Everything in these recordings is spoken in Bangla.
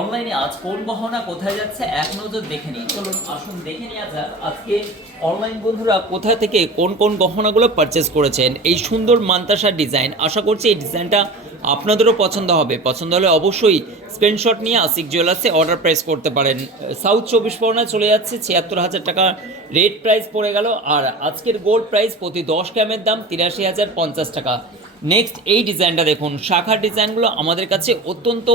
অনলাইনে আজ কোন গহনা কোথায় যাচ্ছে এক নজর দেখে নিই। চলুন, আসুন দেখে নেওয়া যাক আজকে অনলাইন বন্ধুরা কোথা থেকে কোন কোন গহনাগুলো পারচেস করেছেন। এই সুন্দর মান্তাসার ডিজাইন আশা করছি এই ডিজাইনটা আপনাদেরও পছন্দ হবে। পছন্দ হলে অবশ্যই স্ক্রিনশট নিয়ে আসিক জুয়েলার্সে অর্ডার প্রাইস করতে পারেন। সাউথ চব্বিশ পরগনায় চলে যাচ্ছে, ছিয়াত্তর হাজার টাকা রেট প্রাইস পড়ে গেল। আর আজকের গোল্ড প্রাইস প্রতি দশ গ্রামের দাম তিরাশি হাজার পঞ্চাশ টাকা। নেক্সট এই ডিজাইনটা দেখুন। শাখার ডিজাইনগুলো আমাদের কাছে অত্যন্ত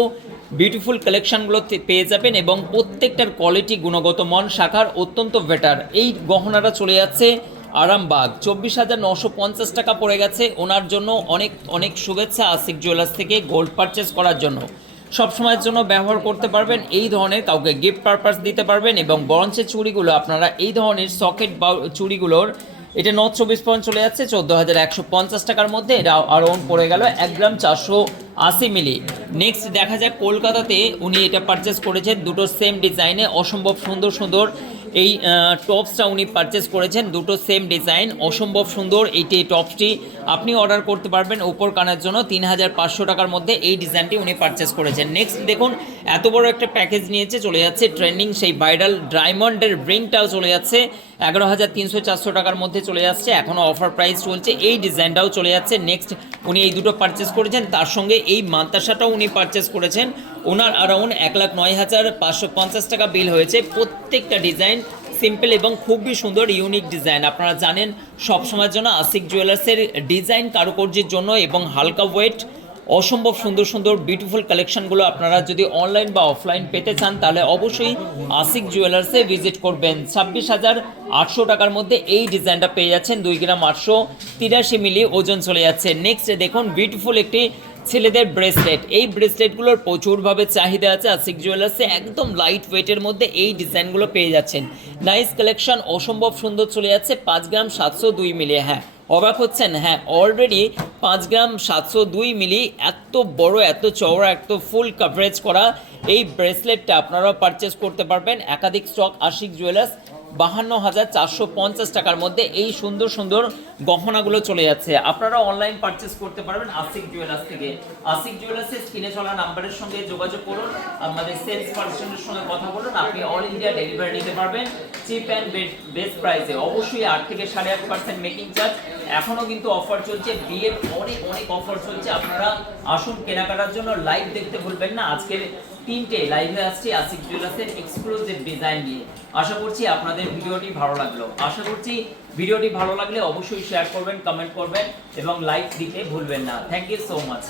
বিউটিফুল কালেকশনগুলো পেয়ে যাবেন এবং প্রত্যেকটার কোয়ালিটি গুণগত মান, শাখার অত্যন্ত বেটার এই গহনাটা চলে যাচ্ছে আরামবাগ। চব্বিশ হাজার নশো পঞ্চাশ টাকা পড়ে গেছে ওনার জন্য। অনেক অনেক শুভেচ্ছা আসিক জুয়েলার্স থেকে গোল্ড পারচেস করার জন্য। সব সময়ের জন্য ব্যবহার করতে পারবেন, এই ধরনের কাউকে গিফট পারপাস দিতে পারবেন এবং বরঞ্চের চুড়িগুলো, আপনারা এই ধরনের সকেট বা চুড়িগুলোর, এটা নর্থ চব্বিশ পয়েন্ট চলে যাচ্ছে, চোদ্দ হাজার একশো পঞ্চাশ টাকার মধ্যে এটা আরাউন্ড পড়ে গেল। এক গ্রাম চারশো আশি মিলি। নেক্সট দেখা যায় কলকাতাতে উনি এটা পারচেস করেছেন। দুটো সেম ডিজাইনে অসম্ভব সুন্দর সুন্দর এই টপসটা উনি পারচেস করেছেন। দুটো সেম ডিজাইন অসম্ভব সুন্দর এইটি এই টপসটি আপনি অর্ডার করতে পারবেন ওপর কানার জন্য তিন হাজার পাঁচশো টাকার মধ্যে এই ডিজাইনটি উনি পারচেস করেছেন। নেক্সট দেখুন, এত বড় একটা প্যাকেজ নিয়েছে, চলে যাচ্ছে ট্রেন্ডিং সেই ভাইরাল ডায়মন্ডের রিংটাও চলে যাচ্ছে। এগারো হাজার তিনশো চারশো টাকার মধ্যে চলে যাচ্ছে এখনও অফার প্রাইস চলছে। এই ডিজাইনটাও চলে যাচ্ছে। নেক্সট উনি এই দুটো পারচেস করেছেন। তার সঙ্গে এই মান্তাসাটাও উনি পারচেস করেছেন। ওনার অ্যারাউন্ড এক লাখ নয় হাজার পাঁচশো পঞ্চাশ টাকা বিল হয়েছে। প্রত্যেকটা ডিজাইন সিম্পল এবং খুবই সুন্দর ইউনিক ডিজাইন আপনারা জানেন, সবসময়ের জন্য আসিক জুয়েলার্সের ডিজাইন কারুকার্যের জন্য এবং হালকা ওয়েট অসম্ভব সুন্দর সুন্দর বিউটিফুল কালেকশনগুলো আপনারা যদি অনলাইন বা অফলাইন পেতে চান, তাহলে অবশ্যই আসিক জুয়েলার্সে ভিজিট করবেন। ছাব্বিশ হাজার আটশো টাকার মধ্যে এই ডিজাইনটা পেয়ে যাচ্ছেন। দুই গ্রাম আটশো তিরাশি মিলি ওজন চলে যাচ্ছে। নেক্সট দেখুন বিউটিফুল একটি ছেলেদের ব্রেসলেট এই ব্রেসলেটগুলোর প্রচুরভাবে চাহিদা আছে আসিক জুয়েলার্সে একদম লাইট ওয়েটের মধ্যে এই ডিজাইনগুলো পেয়ে যাচ্ছেন। নাইস কালেকশন অসম্ভব সুন্দর চলে যাচ্ছে। পাঁচ গ্রাম সাতশো দুই মিলিয়ে হ্যাঁ অবাক হচ্ছেন? হ্যাঁ অলরেডি পাঁচ গ্রাম সাতশো দুই মিলি, এত বড়, এত চওড়া, এত ফুল কাভারেজ করা এই ব্রেসলেটটা আপনারাও পারচেস করতে পারবেন। একাধিক স্টক আশিক জুয়েলার্স বাহান্ন হাজার চারশো পঞ্চাশ টাকার মধ্যে এই সুন্দর সুন্দর গহনাগুলো চলে যাচ্ছে। আপনারা অনলাইন পারচেস করতে পারবেন আশিক জুয়েলার্স থেকে। আশিক জুয়েলার্সের স্ক্রিনে চলা নাম্বারের সঙ্গে যোগাযোগ করুন। আমাদের সেলস পার্সনের সঙ্গে কথা বলুন, আপনি অল ইন্ডিয়া ডেলিভারি নিতে পারবেন। চিপ অ্যান্ড বেস্ট প্রাইসে অবশ্যই আট থেকে সাড়ে আট পার্সেন্ট মেকিং চার্জ এখনও কিন্তু অফার চলছে। বিয়ের অনেক অনেক অফার চলছে। আপনারা আসুন কেনাকাটার জন্য। লাইভ দেখতে ভুলবেন না। আজকের তিনটে লাইভে আসছি আসিক জুয়েলার্সের এক্সক্লুসিভ ডিজাইন নিয়ে। আশা করছি আপনাদের ভিডিওটি ভালো লাগল। আশা করছি ভিডিওটি ভালো লাগলে অবশ্যই শেয়ার করবেন কমেন্ট করবেন এবং লাইক দিতে ভুলবেন না। Thank you so much